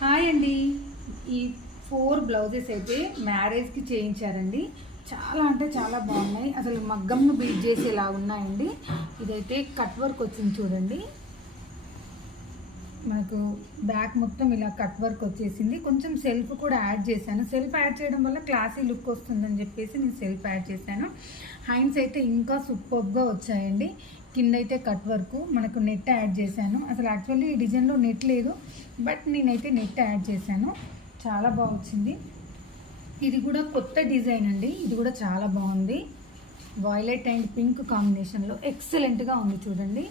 Hi అండి. ఈ 4 blouses అయితే మ్యారేజ్కి చేయించారండి. చాలా అంటే చాలా బాగున్నాయి. అసలు మగ్గంను బీట్ చేసేలా ఉన్నాయండి. ఇదైతే కట్ వర్క్ వచ్చింది చూడండి. మనకు బ్యాక్ మొత్తం ఇలా కట్ వర్క్ వచ్చేసింది. కొంచెం సెల్ఫ్ కూడా యాడ్ చేశాను. సెల్ఫ్ యాడ్ చేయడం వల్ల క్లాసీ లుక్ వస్తుందని చెప్పేసి నేను సెల్ఫ్ యాడ్ చేశాను. హ్యాండ్స్ అయితే ఇంకా సూపర్గా వచ్చాయండి. కింద అయితే కట్ వర్క్, మనకు నెట్ యాడ్ చేశాను. అసలు యాక్చువల్లీ ఈ డిజైన్లో నెట్ లేదు, బట్ నేనైతే నెట్ యాడ్ చేశాను. చాలా బాగా వచ్చింది. ఇది కూడా కొత్త డిజైన్ అండి. ఇది కూడా చాలా బాగుంది. వైలెట్ అండ్ పింక్ కాంబినేషన్లో ఎక్సలెంట్గా ఉంది చూడండి.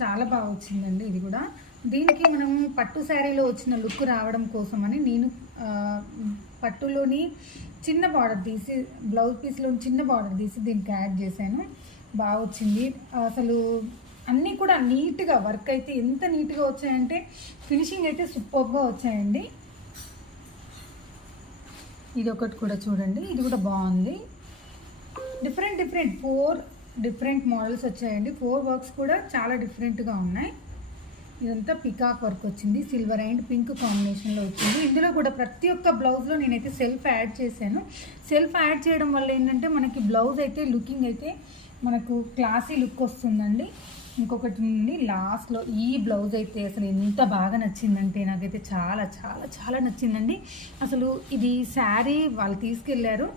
చాలా బాగా వచ్చిందండి. ఇది కూడా దీనికి మనం పట్టు శారీలో వచ్చిన లుక్ రావడం కోసమని నేను పట్టులోని చిన్న బార్డర్ తీసి, బ్లౌజ్ పీస్లో చిన్న బార్డర్ తీసి దీనికి యాడ్ చేశాను. బాగా వచ్చింది. అసలు అన్నీ కూడా నీట్గా వర్క్ అయితే ఎంత నీట్గా వచ్చాయంటే ఫినిషింగ్ అయితే సూపర్గా వచ్చాయండి. ఇది ఒకటి కూడా చూడండి. ఇది కూడా బాగుంది. డిఫరెంట్ 4 డిఫరెంట్ మోడల్స్ వచ్చాయండి. 4 వర్క్స్ కూడా చాలా డిఫరెంట్గా ఉన్నాయి. ఇదంతా పికాక్ వర్క్ వచ్చింది. సిల్వర్ అండ్ పింక్ కాంబినేషన్లో వచ్చింది. ఇందులో కూడా ప్రతి ఒక్క బ్లౌజ్లో నేనైతే సెల్ఫ్ యాడ్ చేశాను. సెల్ఫ్ యాడ్ చేయడం వల్ల ఏంటంటే మనకి బ్లౌజ్ అయితే లుకింగ్ అయితే మనకు క్లాసీ లుక్ వస్తుందండి. ఇంకొకటి నుండి లాస్ట్లో ఈ బ్లౌజ్ అయితే అసలు ఎంత బాగా నచ్చిందంటే నాకైతే చాలా చాలా చాలా నచ్చిందండి. అసలు ఇది శారీ వాళ్ళు తీసుకెళ్లారు,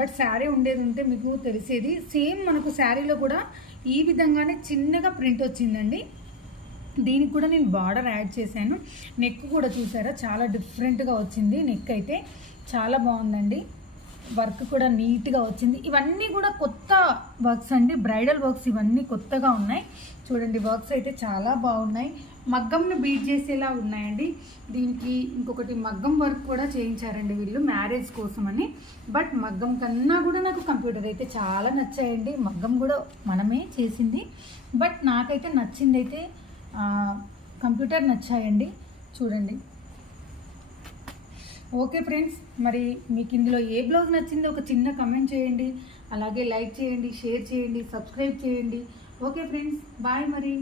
బట్ శారీ ఉండేది ఉంటే మీకు తెలిసేది. సేమ్ మనకు శారీలో కూడా ఈ విధంగానే చిన్నగా ప్రింట్ వచ్చిందండి. దీనికి కూడా నేను బార్డర్ యాడ్ చేశాను. నెక్ కూడా చూసారా, చాలా డిఫరెంట్గా వచ్చింది. నెక్ అయితే చాలా బాగుందండి. వర్క్ కూడా నీట్గా వచ్చింది. ఇవన్నీ కూడా కొత్త వర్క్స్ అండి, బ్రైడల్ వర్క్స్ ఇవన్నీ కొత్తగా ఉన్నాయి చూడండి. వర్క్స్ అయితే చాలా బాగున్నాయి. మగ్గంను బీట్ చేసేలా ఉన్నాయండి. దీనికి ఇంకొకటి మగ్గం వర్క్ కూడా చేయించారండి వీళ్ళు మ్యారేజ్ కోసమని. బట్ మగ్గం కన్నా కూడా నాకు కంప్యూటర్ అయితే చాలా నచ్చాయండి. మగ్గం కూడా మనమే చేసింది, బట్ నాకైతే నచ్చింది అయితే కంప్యూటర్ నచ్చాయండి చూడండి. ఓకే ఫ్రెండ్స్, మరి మీకు ఇందులో ఏ బ్లౌజ్ నచ్చిందో ఒక చిన్న కమెంట్ చేయండి. అలాగే లైక్ చేయండి, షేర్ చేయండి, సబ్స్క్రైబ్ చేయండి. ఓకే ఫ్రెండ్స్, బాయ్ మరి.